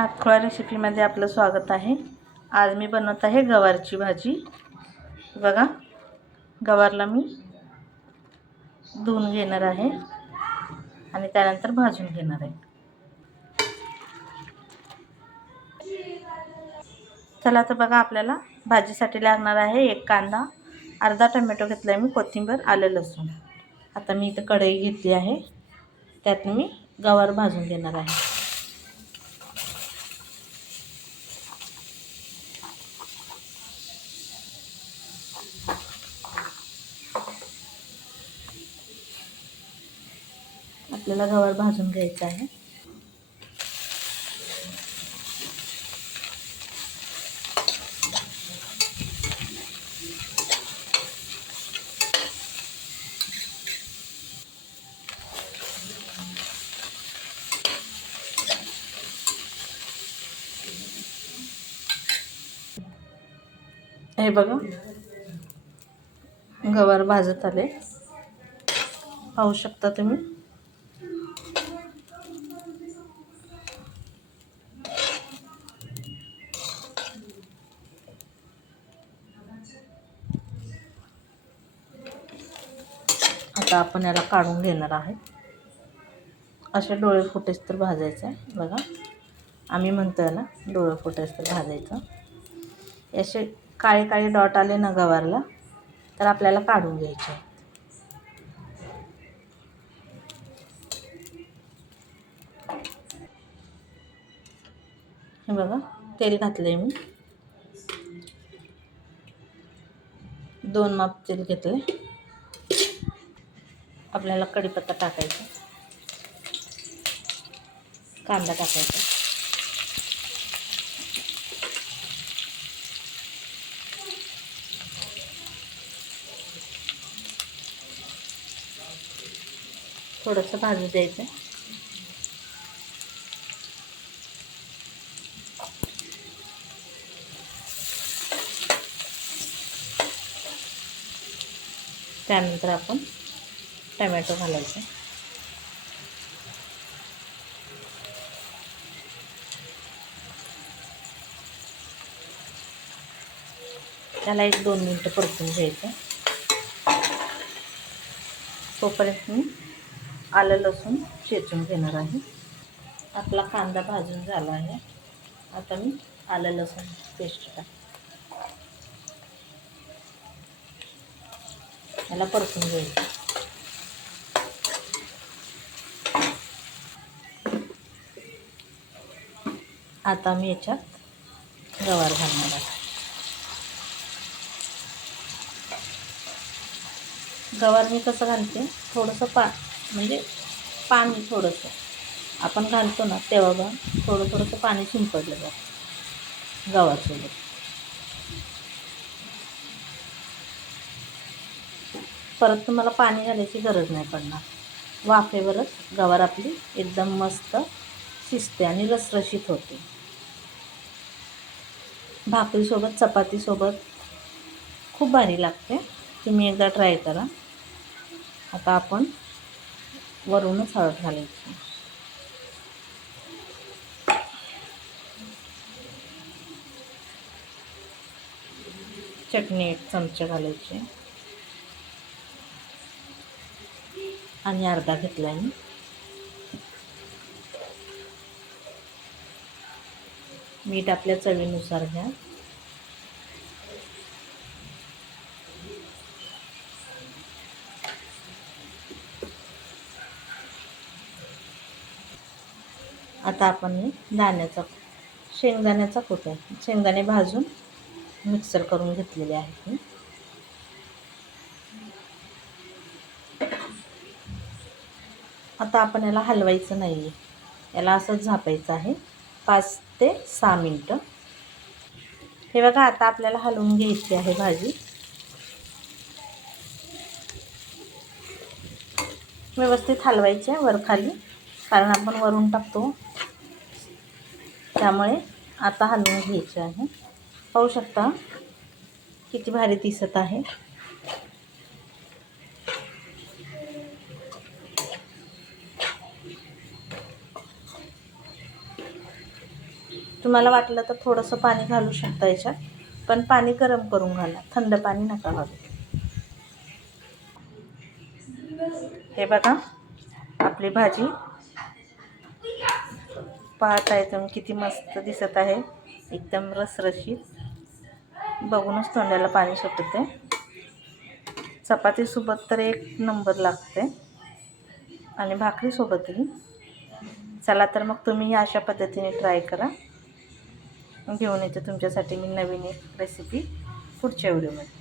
हातखोळा रेसिपीमध्ये आपलं स्वागत आहे. आज मी बनवत आहे गवारची भाजी. बघा गवारला मी धुवून घेणार आहे आणि त्यानंतर भाजून घेणार आहे. चला तर बघा आपल्याला भाजीसाठी लागणार आहे एक कांदा अर्धा टमॅटो घेतला आहे मी कोथिंबीर आलं लसूण. आता मी इथं कढई घेतली आहे. त्यात मी गवार भाजून घेणार आहे. आपल्याला गवार भाजून घ्यायचा आहे. हे बघा. गवार भाजत आले. पाहू शकता तुम्ही. आता आपण याला काढून घेणार आहे. असे डोळे फुटेस तर भाजायचं आहे. बघा. आम्ही म्हणतो ना डोळे फुटेस तर भाजायचं. असे काळे काळे डॉट आले ना गवारला तर आपल्याला काढून घ्यायचे. आहेत हे बघा तेल घातले मी. दोन माप तेल घेतले आपल्याला कढीपत्ता टाकायचा. कांदा टाकायचा. थोडंसं भाजू द्यायचं त्यानंतर आपण टमॅटो घालायचा. त्याला एक दोन मिनटं परतून घ्यायचं. तोपर्यंत मी आलं लसूण चेचून घेणार आहे. आपला कांदा भाजून झाला आहे. आता मी आलं लसूण पेस्ट टाक याला परतून घ्यायचं. आता मी याच्यात गवार घालणार आहे. गवार मी कसं घालते? थोडंसं पा म्हणजे पाणी थोडंसं. आपण घालतो ना तेव्हा बघ थोडं थोडंसं पाणी शिंपडलं जातं गवारसोबत परत तुम्हाला पाणी घालायची गरज नाही पडणार. वाफेवरच गवार आपली एकदम मस्त शिजते आणि रसरशीत होते. भाकरीसोबत चपातीसोबत. खूप भारी लागते. तुम्ही एकदा ट्राय करा. आता आपण वरूनच हळद घालायची. चटणी एक चमचा घालायची. आणि अर्धा घेतला आहे मीठ आपल्या चवीनुसार घ्या. आता आपण दाण्याचा शेंगदाण्याचा कुट आहे. शेंगदाणे भाजून मिक्सर करून घेतलेले आहेत मी. आता आपण याला हलवायचं नाही आहे याला असंच झापायचं आहे. पाच ते सहा मिनटं. हे बघा आता आपल्याला हलवून घ्यायची आहे भाजी. व्यवस्थित हलवायची आहे वरखाली कारण आपण वरून टाकतो. त्यामुळे आता हलवून घ्यायचे आहे. पाहू शकता किती भारी दिसत आहे. तुम्हाला वाटलं तर थोडंसं पाणी घालू शकता याच्यात पण पाणी गरम करून घाला. थंड पाणी नका घालू. हे बघा आपली भाजी. पाहताय तुम्ही किती मस्त दिसत आहे. एकदम रसरशीत. बघूनच तोंडाला पाणी सुटते चपातीसोबत तर एक नंबर लागते आणि भाकरीसोबतही. चला तर मग तुम्ही अशा पद्धतीने ट्राय करा. घेऊन येते तुमच्यासाठी मी नवीन एक रेसिपी पुढच्या व्हिडिओमध्ये